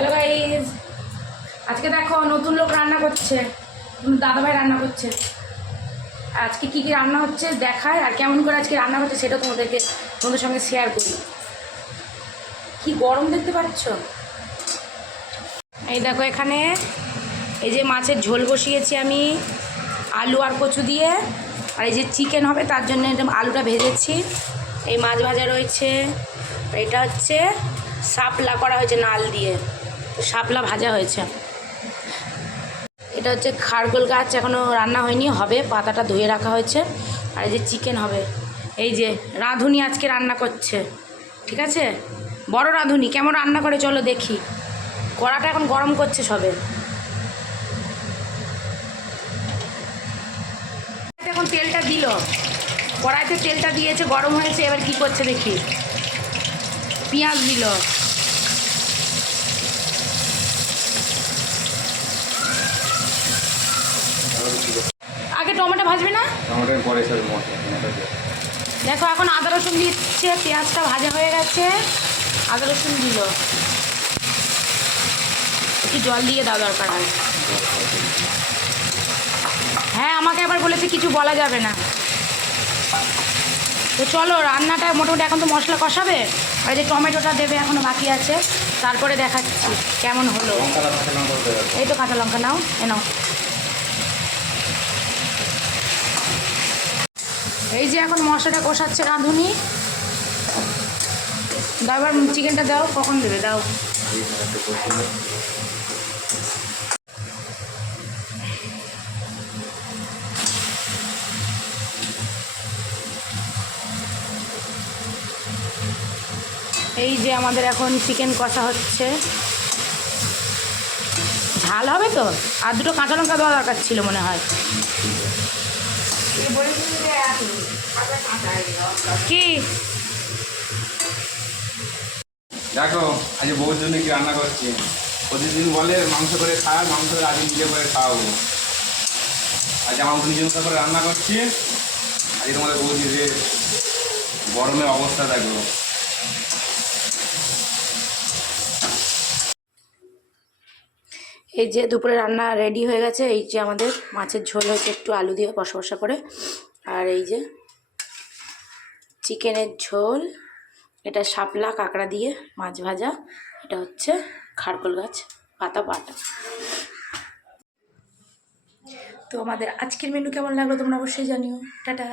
Hello guys, আজকে দেখো নতুন লোক রান্না করছে, দাদাভাই রান্না করছে। আজকে কি কি রান্না হচ্ছে দেখায়, আর কেমন করে আজকে রান্না হচ্ছে সেটা তোমাদের সঙ্গে শেয়ার করি। কি গরম দেখতে পাচ্ছ। এই দেখো এখানে এই যে মাছের ঝোল বসিয়েছি আমি আলু আর কচু দিয়ে, আর এই যে চিকেন হবে তার জন্য আলুটা ভেজেছি। এই মাছ ভাজা রয়েছে, এটা হচ্ছে শাপলা করা হয়েছে নাল দিয়ে, শাপলা ভাজা হয়েছে। এটা হচ্ছে খারগোল গাছ, এখনও রান্না হয়নি, হবে, পাতাটা ধুয়ে রাখা হয়েছে। আর এই যে চিকেন হবে। এই যে রাঁধুনি আজকে রান্না করছে, ঠিক আছে, বড় রাঁধুনি। কেমন রান্না করে চলো দেখি। কড়াটা এখন গরম করছে সবে। এখন তেলটা দিল, কড়াইতে তেলটা দিয়েছে, গরম হয়েছে। এবার কি করছে দেখি। পেঁয়াজ দিল, আগে টমেটো ভাজবে না? দেখো এখন আদা রসুন দিচ্ছে, পেঁয়াজটা ভাজা হয়ে গেছে, আদা রসুন দিল। একটু জল দিয়ে দাও, দরকার হয়। হ্যাঁ, আমাকে আবার বলেছে কিছু বলা যাবে না। তো চলো রান্নাটা মোটামুটি এখন তো মশলা কষাবে, আর যে টমেটোটা দেবে এখনও বাকি আছে, তারপরে দেখাচ্ছি কেমন হলো। এই তো কাঁচা লঙ্কা নাও, নাও। এই যে এখন মশলাটা কষাচ্ছে রাঁধুনি। দাও এবার চিকেনটা দাও, কখন দেবে দাও। এই যে আমাদের এখন চিকেন কষা হচ্ছে। ঝাল হবে তো, আর দুটো কাঁচা লঙ্কা দেওয়া দরকার ছিল মনে হয়। কি দেখো আজ বউর জন্য কি রান্না করছি। প্রতিদিন বলে মাংস করে খায়, মাংস করে আজ নিজে করে খাওয়াবো। আজ আমার নিজের মতো করে রান্না করছি। আজকে তোমাদের বলছি যে গরমের অবস্থা দেখো। এই যে দুপুরে রান্না রেডি হয়ে গেছে। এই যে আমাদের মাছের ঝোল হয়েছে একটু আলু দিয়ে কষা কষা করে, আর এই যে চিকেনের ঝোল, এটা শাপলা কাঁকড়া দিয়ে মাছ ভাজা, এটা হচ্ছে খারকোল গাছ পাতা বাটা। তো আমাদের আজকের মেনু কেমন লাগলো তোমরা অবশ্যই জানিও। টাটা।